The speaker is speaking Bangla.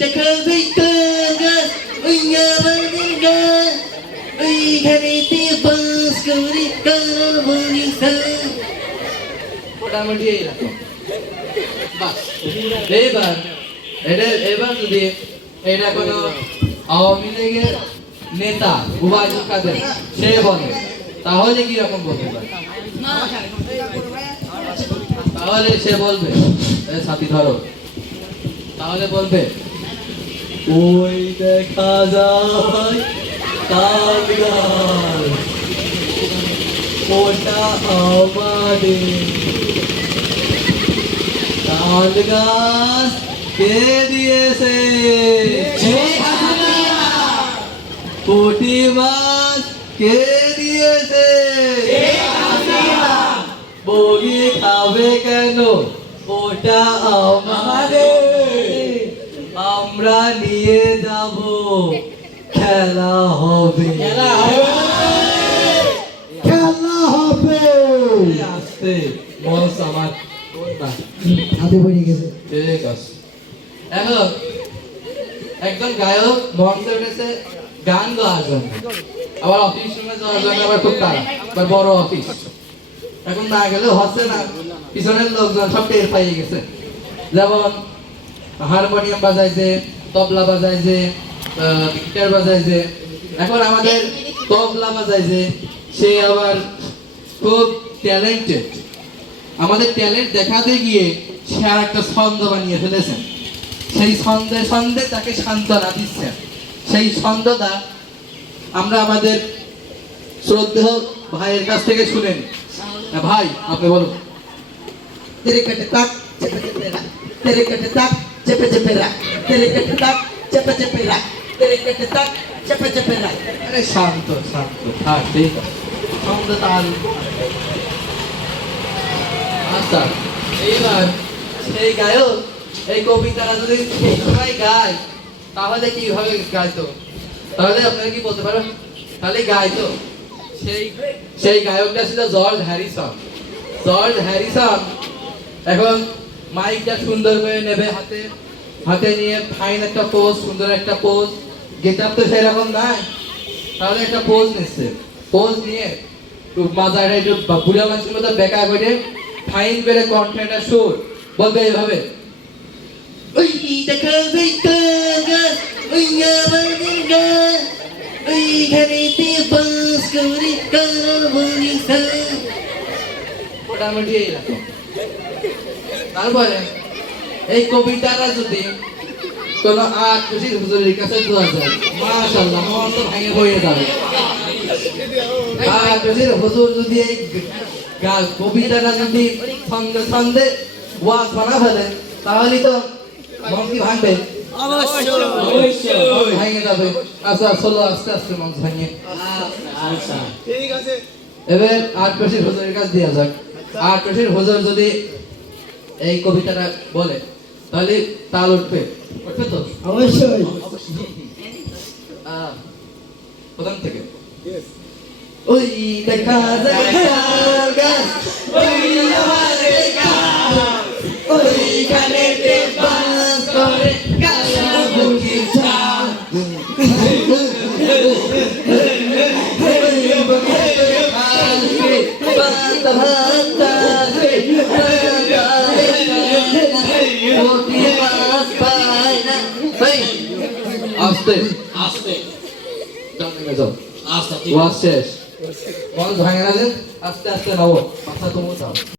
দেখা যাইতাগা ওই আমাদেরগা ওইখানেতে বাস করে কারা বলিসা। মোটামুটি এইরকম। বাস এবার যদি এটা কোনো আওয়ামী লীগের নেতা উবাইদুল কাদের সে বলে তাহলে কি রকম বলতে পারে? তাহলে সে বলবে সাথী ধরো, তাহলে বলবে ওই দেখা যায় তাল গাছ ওটা আমাদের তাল গাছ কে দিয়েছে? পুঁটি মাছ কে দিয়েছে? বগি খাবে কেন? ওটা আমাদের, আমরা নিয়ে যাব, খেলা হবে, খেলা হবে। আসতে মঞ্চ আমার হাতে পড়ে গেছে। ঠিক আছে, এখন একজন গায়ক মঞ্চে উঠেছে গান গাওয়ার জন্য, আবার অফিস রুমে যাওয়ার জন্য আবার খুব তাড়া, আবার বড় অফিস। এখন না গেলে হচ্ছে না, পিছনের লোকজন সব টের পাইয়ে গেছে। যেমন হারমোনিয়াম বাজাইছে, তবলা বাজাইছে, গিটার বাজাইছে। এখন আমাদের তবলা বাজাইছে, সে আবার খুব ট্যালেন্টেড। আমাদের ট্যালেন্ট দেখাতে গিয়ে সে আর একটা ছন্দ বানিয়ে ফেলেছে। সেই ছন্দে তাকে সান্ত্বনা দিচ্ছে। সেই ছন্দটা আমরা আমাদের শ্রদ্ধেয় ভাইয়ের কাছ থেকে শুনেন। ভাই আপনি বলুন। तेरे कटे तक चेपे चेपे रख, तेरे कटे तक चेपे चेपे रख, तेरे कटे तक चेपे चेपे रख, तेरे कटे तक चेपे चेपे रख। আরে শান্ত শান্ত থাক, ঠিক আছে। ছন্দ তাল। আচ্ছা, এইবার সেই গায়ক এই কবিতাটা যদি এই সময় গায় তাহলে কিভাবে গাইতো? তাহলে আপনারা কি বলতে পারেন? তাহলে গাইতো। সেই গায়কটা ছিল জর্জ হ্যারিসন। জর্জ হ্যারিসন এখন মাইকটা সুন্দর করে নেবে হাতে নিয়ে, ফাইন একটা পোজ, সুন্দর একটা পোজ। গিটার তো সেরকম নাই, তাহলে একটা পোজ নিচ্ছে। পোজ নিয়ে মাজাটা একটু বুড়া মানুষের মতো বেকা করে ফাইন করে কণ্ঠে একটা সুর বলবে এইভাবে, ওই দেখা যাইতাগা ওই আমাদেরগা ওইখানেতে বাস করে কারা বলিসা। মোটামুটি এইরকম। তারপরে এই কবিতাটা যদি কোন খুশির হুজুরের কাছে দেওয়া যায়, মাশাআল্লাহ মন তো ভেঙে পড়ে যাবে। খুশির হুজুর যদি এই কবিতাটা যদি ছন্দে ওয়াজ বানা ফেলে তাহলে তো মন কি ভাঙবে? অবশ্যই ভেঙে যাবে। আচ্ছা চলো আস্তে আস্তে মন ভাঙে। আচ্ছা ঠিক আছে, এবার খুশির হুজুরের কাছে দেওয়া যাক। খুশির হুজুর যদি এই কবিতাটা বলে তাহলে তাল উঠবে, উঠবে তো? অবশ্যই। প্রথম থেকে ওই দেখা যায় তাল গাছ ওই আমাদের গাছ ওইখানেতে বাস করে কারা বলিসা। আস্তে আস্তে শেষ মন ভাঙে না যে, আস্তে আস্তে নাও, মাথা কমো।